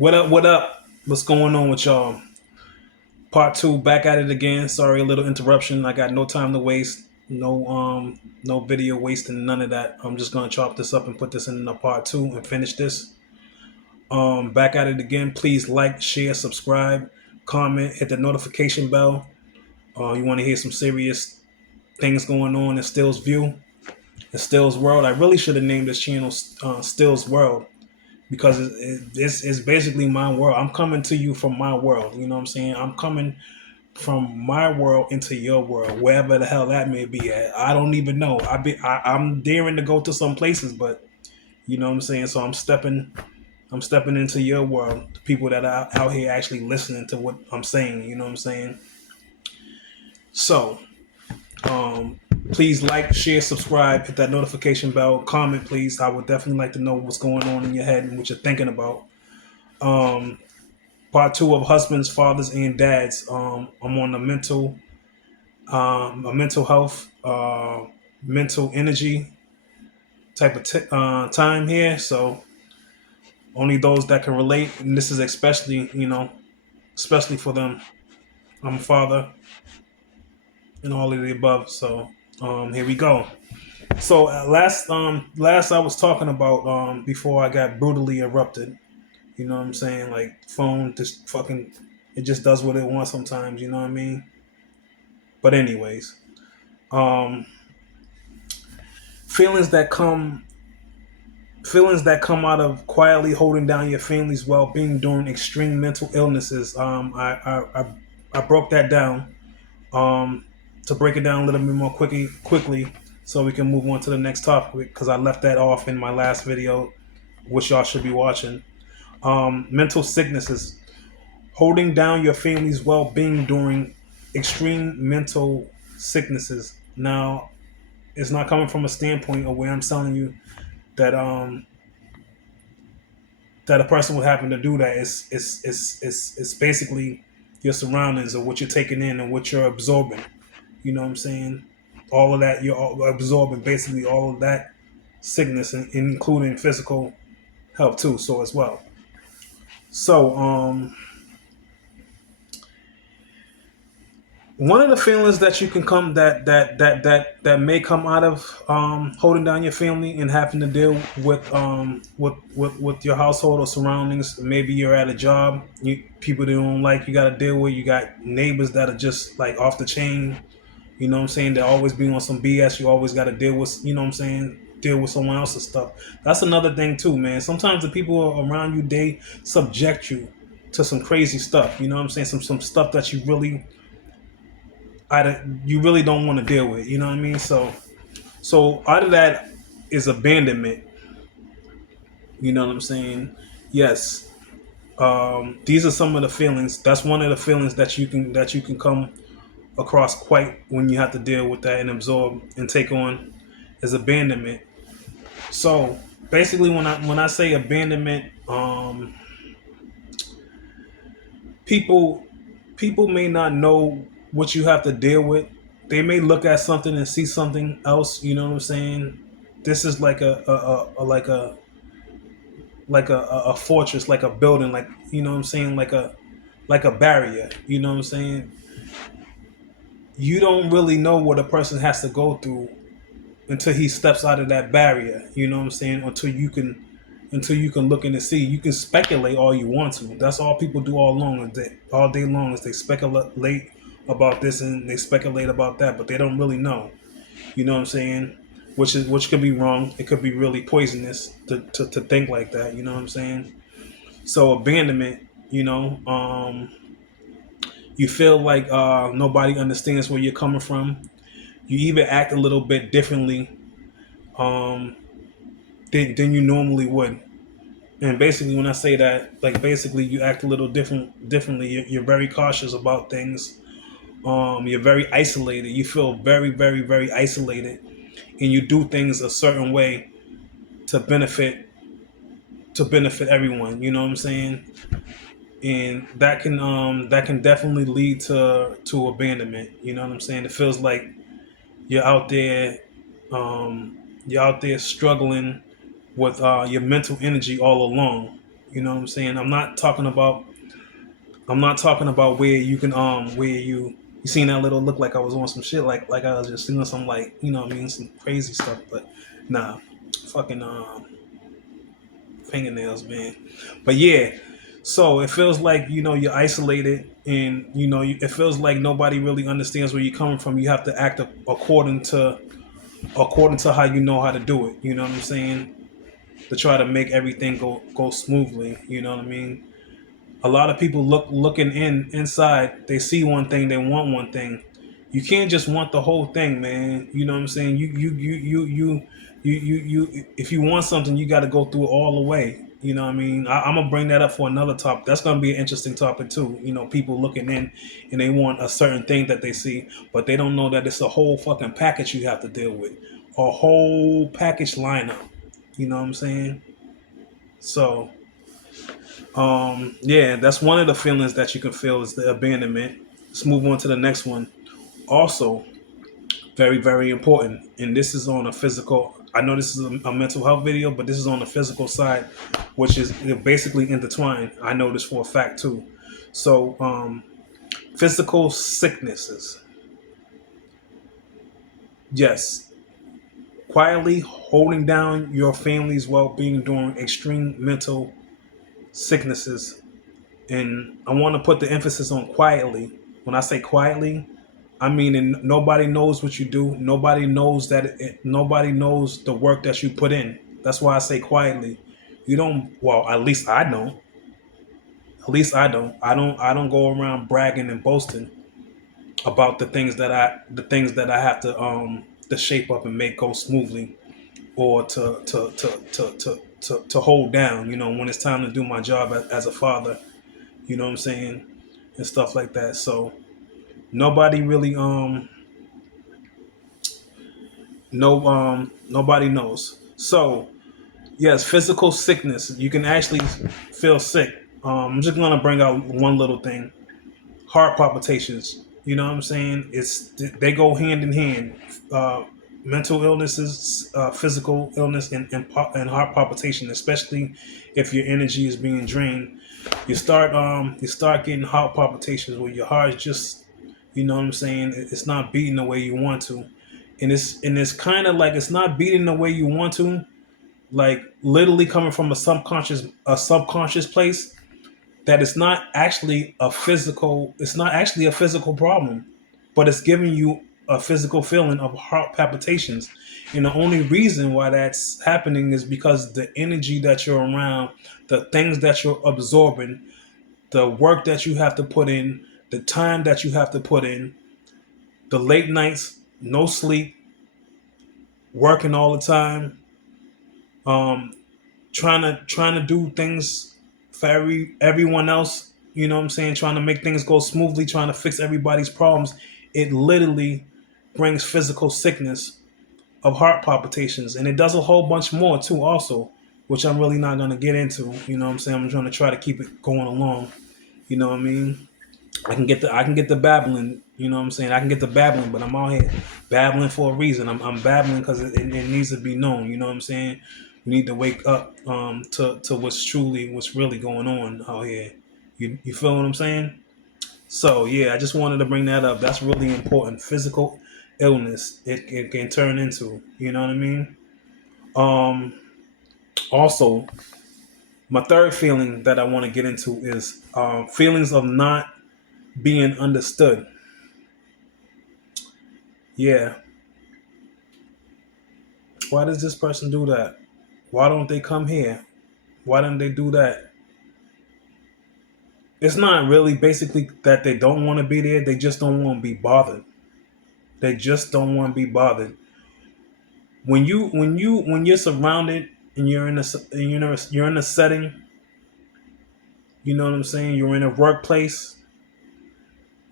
What up? What up? What's going on with y'all? Part two, back at it again. Sorry, a little interruption. I got no time to waste. No video wasting, none of that. I'm just gonna chop this up and put this in a part two and finish this. Back at it again. Please like, share, subscribe, comment, hit the notification bell. You want to hear some serious things going on in Still's View, in Still's World. I really should have named this channel Still's World because it's basically my world. I'm coming to you from my world. You know what I'm saying? I'm coming from my world into your world, wherever the hell that may be at. I don't even know. I'm daring to go to some places, but you know what I'm saying. So I'm stepping into your world. The people that are out here actually listening to what I'm saying. You know what I'm saying. So um, please like, share, subscribe, hit that notification bell, comment, please. I would definitely like to know what's going on in your head and what you're thinking about. Um, Part two of husbands, fathers, and dads. I'm on a mental health, mental energy type of time here. So only those that can relate, and this is especially, especially for them. I'm a father and all of the above. So here we go. So last I was talking about before I got brutally erupted. You know what I'm saying? Like phone just fucking, it just does what it wants sometimes. You know what I mean? But anyways, um, feelings that come feelings that come out of quietly holding down your family's well-being during extreme mental illnesses. I broke that down to break it down a little bit more quickly, so we can move on to the next topic because I left that off in my last video, which y'all should be watching. Mental sicknesses, holding down your family's well-being during extreme mental sicknesses. Now, it's not coming from a standpoint of where I'm telling you that that a person would happen to do that. It's basically your surroundings or what you're taking in and what you're absorbing. You know what I'm saying? All of that you're absorbing, basically all of that sickness, including physical health too. So as well. So one of the feelings that you can come that may come out of holding down your family and having to deal with your household or surroundings. Maybe you're at a job, people that don't like you got to deal with. You got neighbors that are just like off the chain. You know what I'm saying? They always be on some BS. You always got to deal with. You know what I'm saying? Deal with someone else's stuff. That's another thing too, man. Sometimes the people around you, they subject you to some crazy stuff. You know what I'm saying? Some stuff that you really don't want to deal with. You know what I mean? So out of that is abandonment. You know what I'm saying? Yes. These are some of the feelings. That's one of the feelings that you can come across quite when you have to deal with that and absorb and take on is abandonment. So basically, when I say abandonment, people people may not know what you have to deal with. They may look at something and see something else. You know what I'm saying? This is like a fortress, like a building, like you know what I'm saying, like a barrier. You know what I'm saying? You don't really know what a person has to go through until he steps out of that barrier. You know what I'm saying? Until you can look in and see. You can speculate all you want to. That's all people do all day long is they speculate about this and they speculate about that, but they don't really know. You know what I'm saying? Which could be wrong. It could be really poisonous to think like that. You know what I'm saying? So abandonment. You feel like nobody understands where you're coming from. You even act a little bit differently um, than you normally would. And basically, when I say that, like basically, you act a little differently. You're very cautious about things. You're very isolated. You feel very, very, very isolated, and you do things a certain way to benefit everyone. You know what I'm saying? And that can definitely lead to abandonment. You know what I'm saying? It feels like you're out there you're out there struggling with your mental energy all alone. You know what I'm saying? I'm not talking about where you can where you seen that little look like I was on some shit, like I was just doing some, like, you know what I mean, some crazy stuff. But nah, fucking fingernails, man. But yeah, so it feels like, you're isolated, and it feels like nobody really understands where you're coming from. You have to act according to how you know how to do it. You know what I'm saying? To try to make everything go smoothly. You know what I mean? A lot of people looking inside. They see one thing, they want one thing. You can't just want the whole thing, man. You know what I'm saying? If you want something, you got to go through it all the way. You know what I mean? I'm gonna bring that up for another topic. That's gonna be an interesting topic too. People looking in and they want a certain thing that they see, but they don't know that it's a whole fucking package you have to deal with, a whole package lineup. You know what I'm saying? So, yeah, that's one of the feelings that you can feel, is the abandonment. Let's move on to the next one. Also, very, very important. And this is on a physical. I know this is a mental health video, but this is on the physical side, which is basically intertwined. I know this for a fact too. So, physical sicknesses. Yes, quietly holding down your family's well-being during extreme mental sicknesses. And I want to put the emphasis on quietly. When I say quietly, I mean, and nobody knows what you do. Nobody knows nobody knows the work that you put in. That's why I say quietly. You don't. Well, at least I don't. At least I don't. I don't go around bragging and boasting about the things that I have to shape up and make go smoothly, or to hold down. When it's time to do my job as a father. You know what I'm saying, and stuff like that. So nobody really nobody knows. So yes, physical sickness. You can actually feel sick. I'm just gonna bring out one little thing: heart palpitations. You know what I'm saying? They go hand in hand. Uh, Mental illnesses, physical illness, and heart palpitation, especially if your energy is being drained. You start getting heart palpitations where your heart is just, you know what I'm saying, it's not beating the way you want to, and it's kind of like it's not beating the way you want to, like literally coming from a subconscious place, that it's not actually a physical problem, but it's giving you a physical feeling of heart palpitations. And the only reason why that's happening is because the energy that you're around, the things that you're absorbing, the work that you have to put in, the time that you have to put in, the late nights, no sleep, working all the time, um, trying to do things for everyone else. You know what I'm saying? Trying to make things go smoothly, trying to fix everybody's problems. It literally brings physical sickness of heart palpitations, and it does a whole bunch more too, also, which I'm really not gonna get into. You know what I'm saying? I'm trying to try to keep it going along. You know what I mean? I can get the babbling. You know what I'm saying? I can get the babbling, but I'm out here babbling for a reason. I'm babbling because it needs to be known. You know what I'm saying? We need to wake up to what's really going on out here. You feel what I'm saying? So yeah, I just wanted to bring that up. That's really important. Physical illness, it can turn into. You know what I mean? Um, Also, my third feeling that I want to get into is feelings of not being understood. Yeah, why does this person do that? Why don't they come here? Why don't they do that? It's not really basically that they don't want to be there. They just don't want to be bothered. They just don't want to be bothered. When you're surrounded and you're in a setting, you know what I'm saying? You're in a workplace,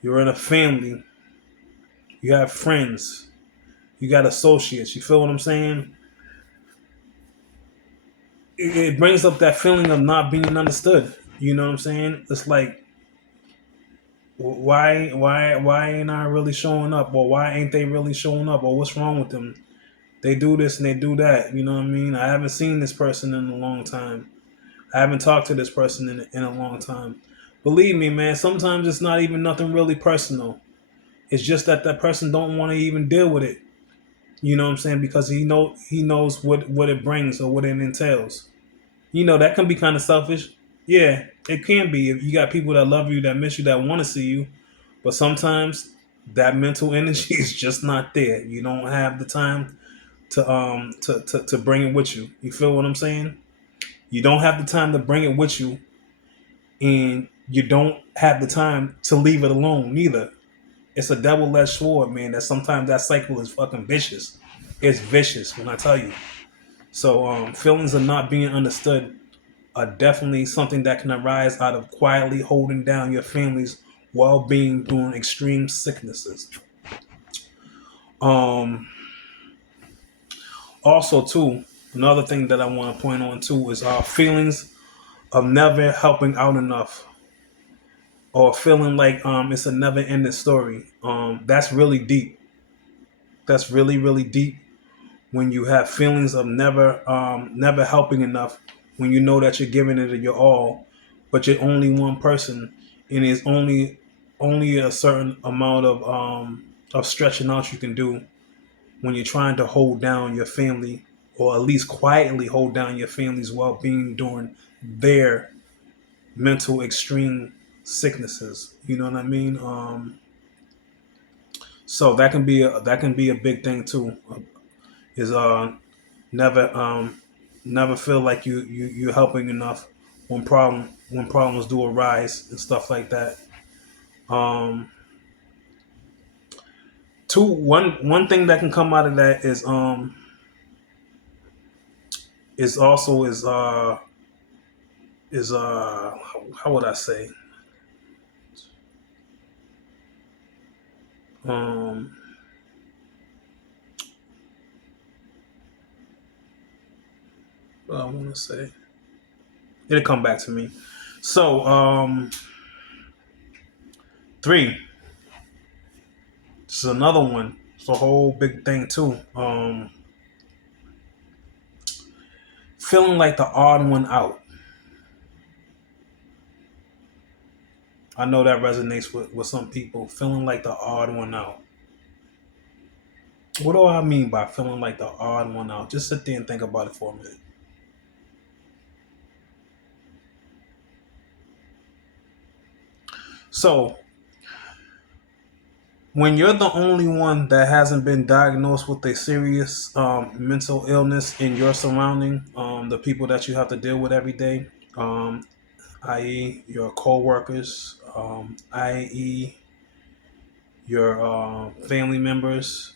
you're in a family, you have friends, you got associates. You feel what I'm saying? It brings up that feeling of not being understood. You know what I'm saying? It's like, why ain't I really showing up, or why ain't they really showing up, or what's wrong with them? They do this and they do that. You know what I mean? I haven't seen this person in a long time. I haven't talked to this person in a long time. Believe me, man, sometimes it's not even nothing really personal. It's just that that person don't want to even deal with it. You know what I'm saying? Because he knows what it brings or what it entails. You know, that can be kind of selfish. Yeah, it can be. If you got people that love you, that miss you, that want to see you, but sometimes that mental energy is just not there. You don't have the time to bring it with you. You feel what I'm saying? You don't have the time to bring it with you, and you don't have the time to leave it alone neither. It's a double-edged sword, man. That sometimes that cycle is fucking vicious. It's vicious when I tell you. So feelings of not being understood are definitely something that can arise out of quietly holding down your family's well-being during extreme sicknesses. Um, Also, too, another thing that I want to point on too is our feelings of never helping out enough, or feeling like it's a never-ending story. That's really deep. That's really deep when you have feelings of never helping enough, when you know that you're giving it your all, but you're only one person, and it's only a certain amount of stretching out you can do when you're trying to hold down your family, or at least quietly hold down your family's well-being during their mental extreme sicknesses. You know what I mean? So that can be a big thing too. Is never never feel like you're helping enough when problems do arise and stuff like that. Um, one thing that can come out of that is also is how would I say, um what I want to say, it'll come back to me. So three, this is another one. It's a whole big thing too. Feeling like the odd one out. I know that resonates with some people. Feeling like the odd one out. What do I mean by feeling like the odd one out? Just sit there and think about it for a minute. So, when you're the only one that hasn't been diagnosed with a serious mental illness in your surrounding, the people that you have to deal with every day, um, i.e., your co-workers, i.e., your family members,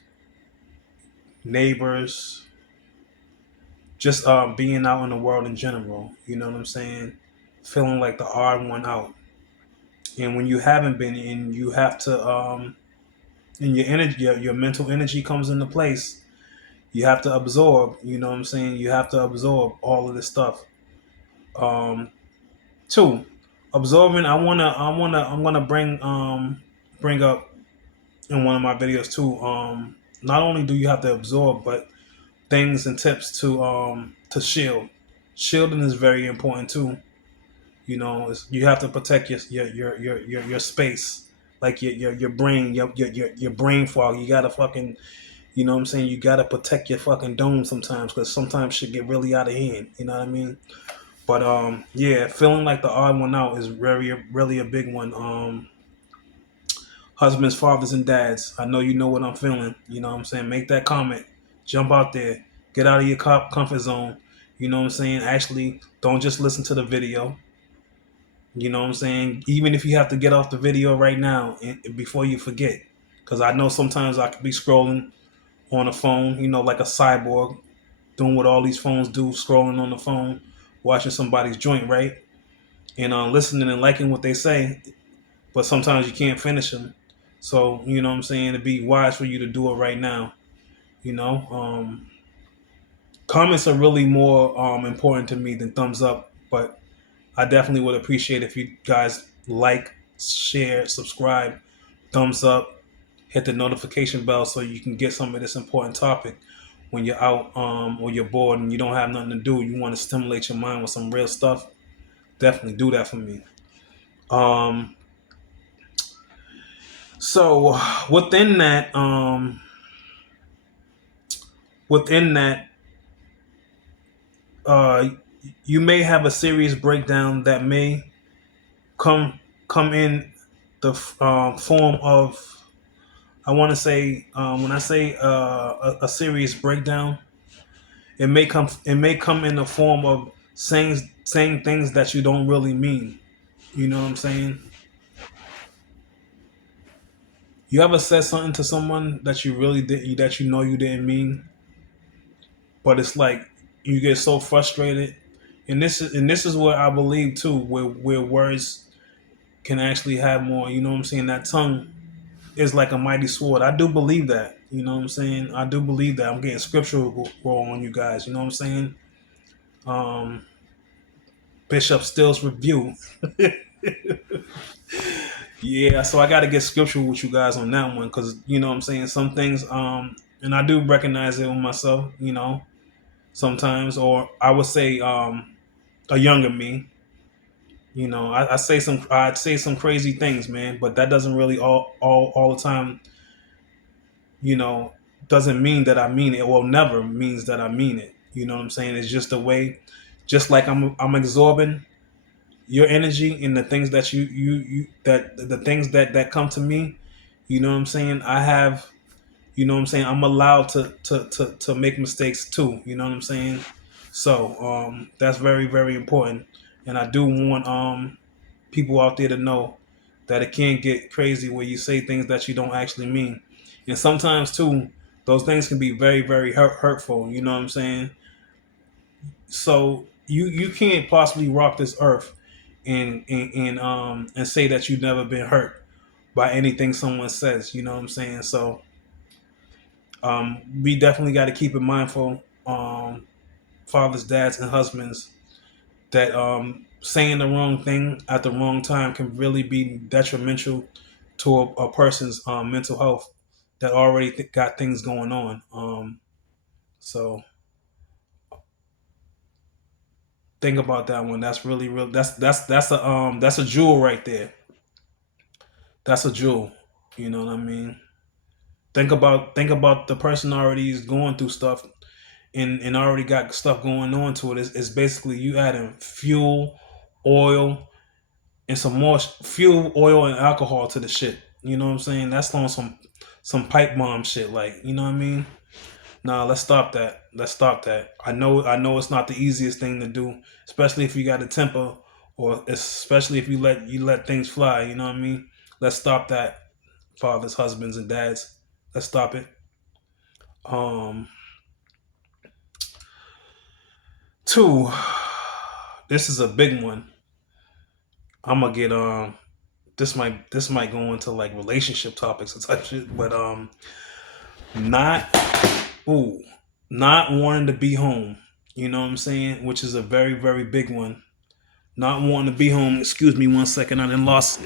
neighbors, just being out in the world in general. You know what I'm saying? Feeling like the odd one out. And when you haven't been, and you have to, and your energy, your mental energy comes into place. You have to absorb. You know what I'm saying? You have to absorb all of this stuff. Um, Two, absorbing. I'm gonna bring up in one of my videos too. Not only do you have to absorb, but things and tips to shield. Shielding is very important too. You know, you have to protect your space, like your brain, your brain fog. You gotta fucking, you know what I'm saying? You gotta protect your fucking dome sometimes, because sometimes shit get really out of hand. You know what I mean? But yeah, feeling like the odd one out is really a big one. Husbands, fathers, and dads, I know you know what I'm feeling. You know what I'm saying? Make that comment. Jump out there. Get out of your comfort zone. You know what I'm saying? Actually, don't just listen to the video. You know what I'm saying? Even if you have to get off the video right now before you forget. Because I know sometimes I could be scrolling on a phone, you know, like a cyborg, doing what all these phones do, scrolling on the phone, watching somebody's joint, right? And listening and liking what they say. But sometimes you can't finish them. So, you know what I'm saying? It'd be wise for you to do it right now. You know, comments are really more important to me than thumbs up. But I definitely would appreciate if you guys like, share, subscribe, thumbs up, hit the notification bell so you can get some of this important topic when you're out or you're bored and you don't have nothing to do. You want to stimulate your mind with some real stuff. definitely do that for me. Um, so within that, within that, uh, you may have a serious breakdown that may come come in the form of, I want to say, when I say a serious breakdown, it may come in the form of saying things that you don't really mean. You know what I'm saying? You ever said something to someone that you really did, that you know you didn't mean, but it's like you get so frustrated, and this is what I believe too, where words can actually have more. You know what I'm saying? That tongue is like a mighty sword. I do believe that. You know what I'm saying? I do believe that. I'm getting scriptural on you guys. You know what I'm saying? Um, Bishop Stills review. Yeah, so I got to get scriptural with you guys on that one, because you know what I'm saying, some things, and I do recognize it with myself, sometimes, or I would say, a younger me, I'd say some crazy things, man, but that doesn't really all the time, you know, doesn't mean that I mean it. Well, never means that I mean it. You know what I'm saying? It's just a way, just like I'm absorbing your energy and the things that you that the things that come to me. You know what I'm saying? I have, I'm allowed to make mistakes too. You know what I'm saying? So that's very, very important. And I do want people out there to know that it can get crazy where you say things that you don't actually mean. And sometimes too, those things can be very, very hurtful. You know what I'm saying? So you can't possibly rock this earth and say that you've never been hurt by anything someone says. You know what I'm saying? So we definitely got to keep it mindful, fathers, dads, and husbands, that saying the wrong thing at the wrong time can really be detrimental to a person's mental health that already got things going on. So think about that one. That's really real. That's a jewel right there. That's a jewel. You know what I mean? Think about the person already is going through stuff, and already got stuff going on to it. It's basically you adding fuel, oil, and some more fuel, oil, and alcohol to the shit. You know what I'm saying? That's on some pipe bomb shit. Like, you know what I mean? Nah, let's stop that. Let's stop that. I know it's not the easiest thing to do, especially if you got a temper, or especially if you let things fly. You know what I mean? Let's stop that, fathers, husbands, and dads. Let's stop it. Um, Two. This is a big one. I'm gonna get this might go into like relationship topics and such shit, but not ooh not wanting to be home. You know what I'm saying? Which is a very, very big one. Not wanting to be home. Excuse me 1 second. I done lost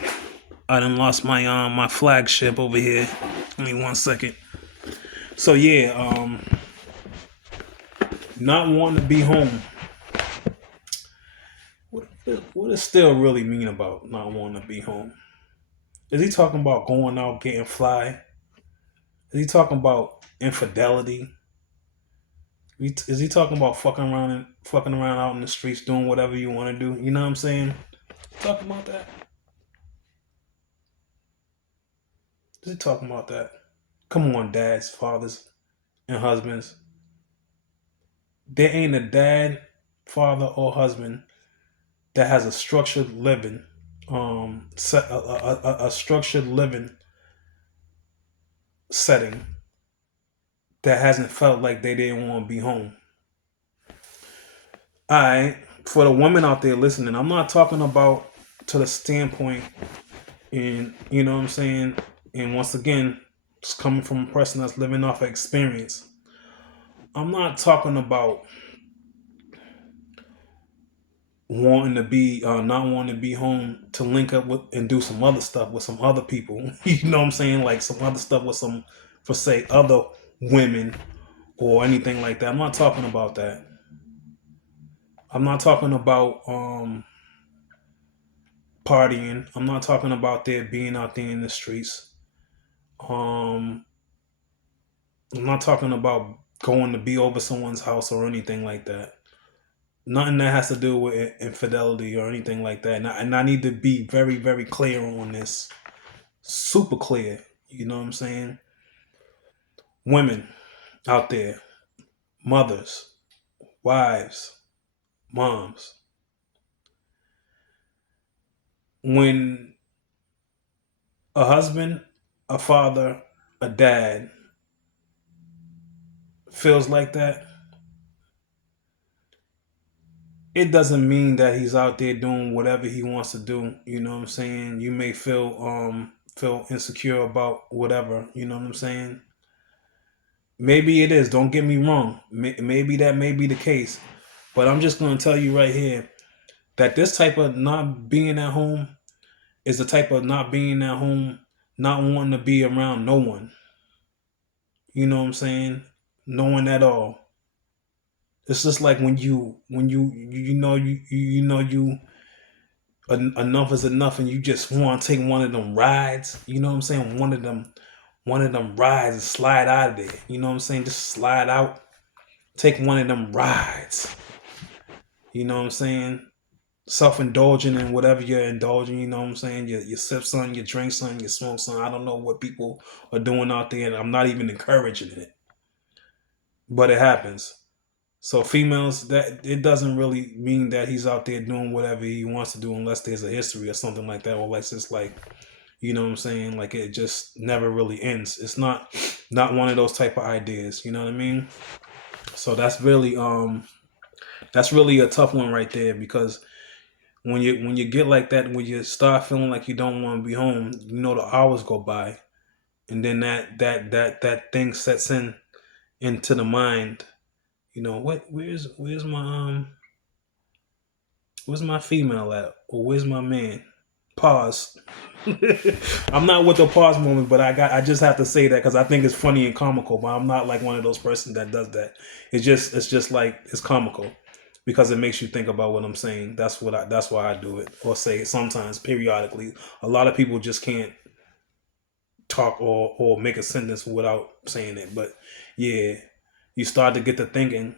my flagship over here. Give me 1 second. So yeah, not wanting to be home. What does still really mean about not wanting to be home? Is he talking about going out getting fly? Is he talking about infidelity? Is he talking about fucking around out in the streets doing whatever you want to do? You know what I'm saying? Talking about that? Is he talking about that? Come on, dads, fathers, and husbands. There ain't a dad, father, or husband that has a structured living, a structured living setting that hasn't felt like they didn't want to be home. All right, for the women out there listening, I'm not talking about to the standpoint, and you know what I'm saying. And once again, it's coming from a person that's living off of experience. I'm not talking about wanting to be not wanting to be home to link up with and do some other stuff with some other people. You know what I'm saying? Like some other stuff with some, for say, other women or anything like that. I'm not talking about that. I'm not talking about partying. I'm not talking about there being out there in the streets. Um, I'm not talking about going to be over someone's house or anything like that. Nothing that has to do with infidelity or anything like that. And I need to be very, very clear on this. Super clear. You know what I'm saying? Women out there, mothers, wives, moms. When a husband, a father, a dad feels like that, it doesn't mean that he's out there doing whatever he wants to do. You know what I'm saying? You may feel insecure about whatever. You know what I'm saying? Maybe it is. Don't get me wrong. Maybe that may be the case. But I'm just going to tell you right here that this type of not being at home is the type of not being at home, not wanting to be around no one. You know what I'm saying? No one at all. It's just like when you enough is enough, and you just want to take one of them rides. You know what I'm saying? One of them rides and slide out of there. You know what I'm saying? Just slide out, take one of them rides. You know what I'm saying? Self-indulging in whatever you're indulging. You know what I'm saying? You sip some, you drink some, you smoke some. I don't know what people are doing out there, and I'm not even encouraging it, but it happens. So females, that it doesn't really mean that he's out there doing whatever he wants to do unless there's a history or something like that, or like just like, you know what I'm saying, like it just never really ends. It's not one of those type of ideas. You know what I mean? So that's really a tough one right there, because when you get like that, when you start feeling like you don't want to be home, the hours go by, and then that thing sets into the mind. What? Where's my female at, or where's my man? Pause. I'm not with the pause moment, but I just have to say that because I think it's funny and comical. But I'm not like one of those persons that does that. It's just like it's comical because it makes you think about what I'm saying. That's why I do it, or say it sometimes periodically. A lot of people just can't talk or make a sentence without saying it. But yeah, you start to get to thinking,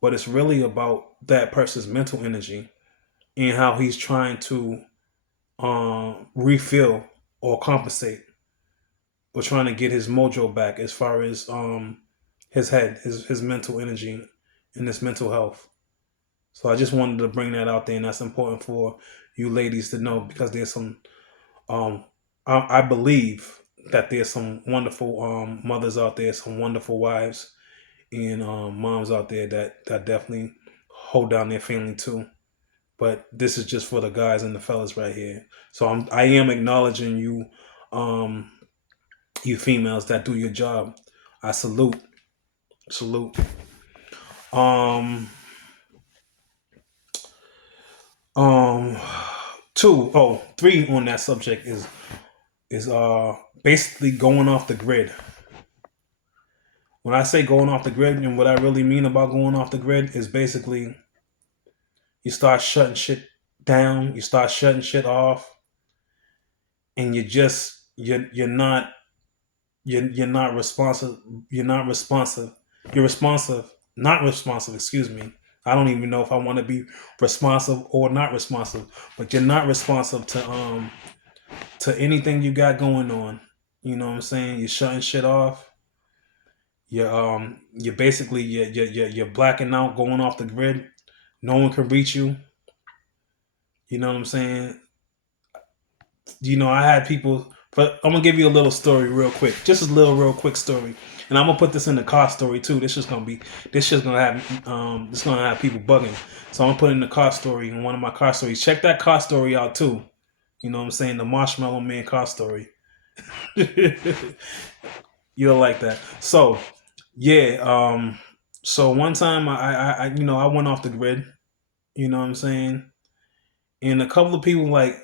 but it's really about that person's mental energy and how he's trying to refill or compensate, or trying to get his mojo back as far as his head, his mental energy, and his mental health. So I just wanted to bring that out there, and that's important for you ladies to know, because there's some I believe that there's some wonderful mothers out there, some wonderful wives and moms out there that definitely hold down their family too. But this is just for the guys and the fellas right here. So I am acknowledging you, um, you females that do your job. I salute. Um, um, three on that subject is basically going off the grid. When I say going off the grid, and what I really mean about going off the grid is basically you start shutting shit down, you start shutting shit off, and you're not responsive. You're not responsive. You're responsive, not responsive. Excuse me. I don't even know if I want to be responsive or not responsive, but you're not responsive to anything you got going on. You know what I'm saying? You're shutting shit off. You're basically you're blacking out, going off the grid. No one can reach you. You know what I'm saying? I had people, but I'm gonna give you a little story real quick, just a little real quick story, and I'm gonna put this in the car story too. This is gonna have people bugging. So I'm gonna put in the car story in one of my car stories. Check that car story out too. You know what I'm saying? The Marshmallow Man car story. You'll like that. So yeah, so one time I went off the grid. You know what I'm saying? And a couple of people like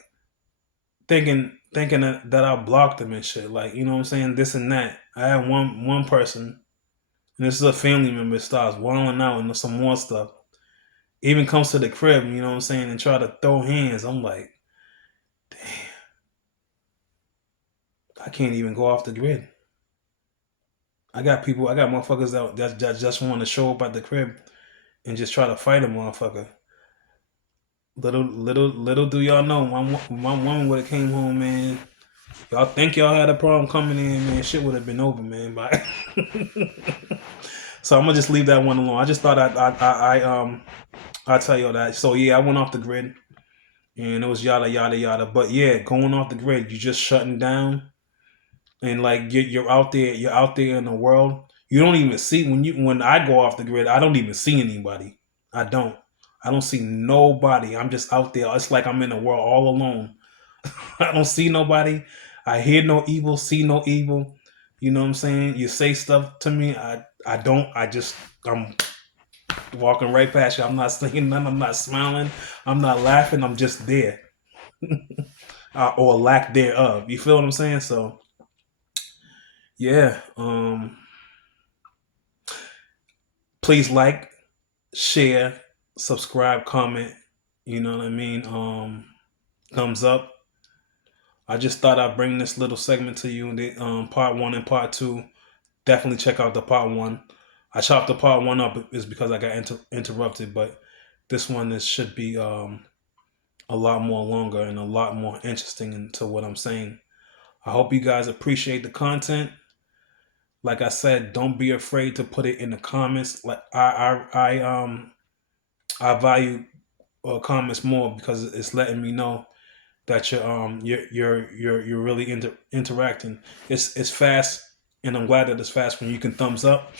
thinking that I blocked them and shit. Like, you know what I'm saying? This and that. I had one person, and this is a family member, starts wilding out and some more stuff. Even comes to the crib, you know what I'm saying, and try to throw hands. I'm like, I can't even go off the grid. I got motherfuckers that just want to show up at the crib and just try to fight a motherfucker. Little do y'all know, my woman would have came home, man. Y'all think y'all had a problem coming in, man? Shit would have been over, man. But so I'm gonna just leave that one alone. I just thought I tell y'all that. So yeah, I went off the grid, and it was yada yada yada. But yeah, going off the grid, you just shutting down, and like you're out there, in the world. You don't even see when I go off the grid. I don't even see anybody. I don't. I don't see nobody. I'm just out there. It's like I'm in the world all alone. I don't see nobody. I hear no evil, see no evil. You know what I'm saying? You say stuff to me, I don't. I'm walking right past you. I'm not saying nothing. I'm not smiling. I'm not laughing. I'm just there, or lack thereof. You feel what I'm saying? So yeah. Please like, share, subscribe, comment. You know what I mean? Thumbs up. I just thought I'd bring this little segment to you. The part one and part two. Definitely check out the part one. I chopped the part one up is because I got interrupted, but this one should be a lot more longer and a lot more interesting into what I'm saying. I hope you guys appreciate the content. Like I said, don't be afraid to put it in the comments. Like I value comments more because it's letting me know that you're really interacting. It's fast, and I'm glad that it's fast when you can thumbs up.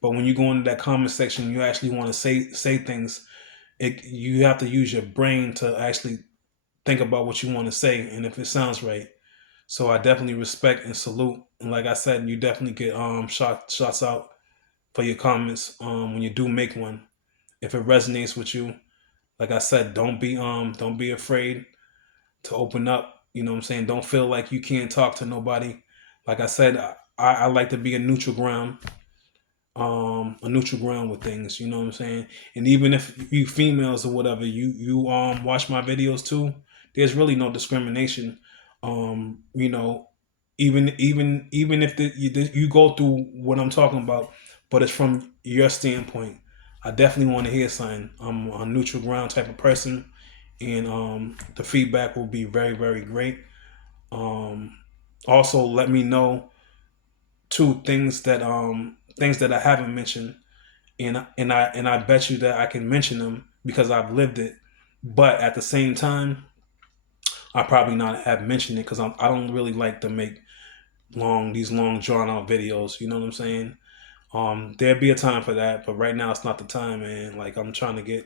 But when you go into that comment section, you actually want to say things. You have to use your brain to actually think about what you want to say and if it sounds right. So I definitely respect and salute. And like I said, you definitely get shots out for your comments when you do make one. If it resonates with you, like I said, don't be afraid to open up. You know what I'm saying? Don't feel like you can't talk to nobody. Like I said, I like to be a neutral ground with things. You know what I'm saying? And even if you females or whatever, you watch my videos too. There's really no discrimination. You know, even if you go through what I'm talking about, but it's from your standpoint. I definitely want to hear something. I'm a neutral ground type of person, and the feedback will be very very great. Um, Also, let me know two things that I haven't mentioned, and I bet you that I can mention them because I've lived it. But at the same time, I probably not have mentioned it because I don't really like to make long drawn out videos. You know what I'm saying? There'd be a time for that, but right now it's not the time, man. Like I'm trying to get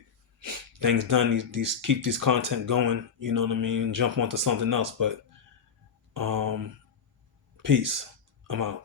things done. These keep this content going. You know what I mean? Jump onto something else, but um, peace. I'm out.